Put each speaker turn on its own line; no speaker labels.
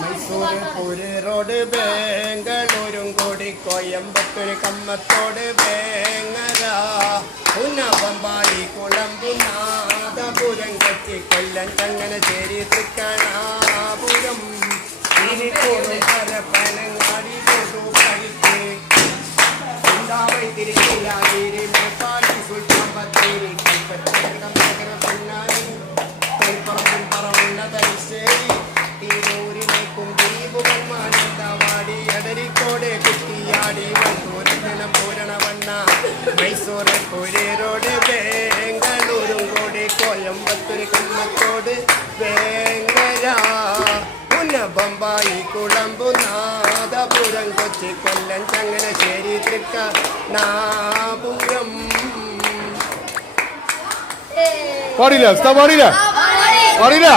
Mysore പൂര് road ബാംഗ്ലൂരും കൂടി കോയമ്പത്തൂർ കമ്മത്തോട് വേങ്ങര. പുന്ന പമ്പാടി കുളമ്പു നാദപുരം കൊച്ചി കൊല്ലം ചങ്ങനശ്ശേരി തൃക്കണാപുരം. ഇരിക്കോട് പരപ്പനങ്ങാടി കൊടു ചിന്താവൈ തിരിച്ചില്ലാതിരി മേപ്പാടി കുറ്റിയാടി വന്നൂർ പൂരണ വണ്ണ. മൈസൂർ പുരേരോട് ബേങ്കളൂരും കൂടി കോയമ്പത്തൂർ കുന്നത്തോട് വേങ്ങര. പുന്ന ബൊമ്പായി കുളമ്പു നാദപുരം കൊച്ചി കൊല്ലം ചങ്ങനശ്ശേരി തൃക്ക നാപുരം
പാടില്ല? പാടില്ല. പാടില്ല?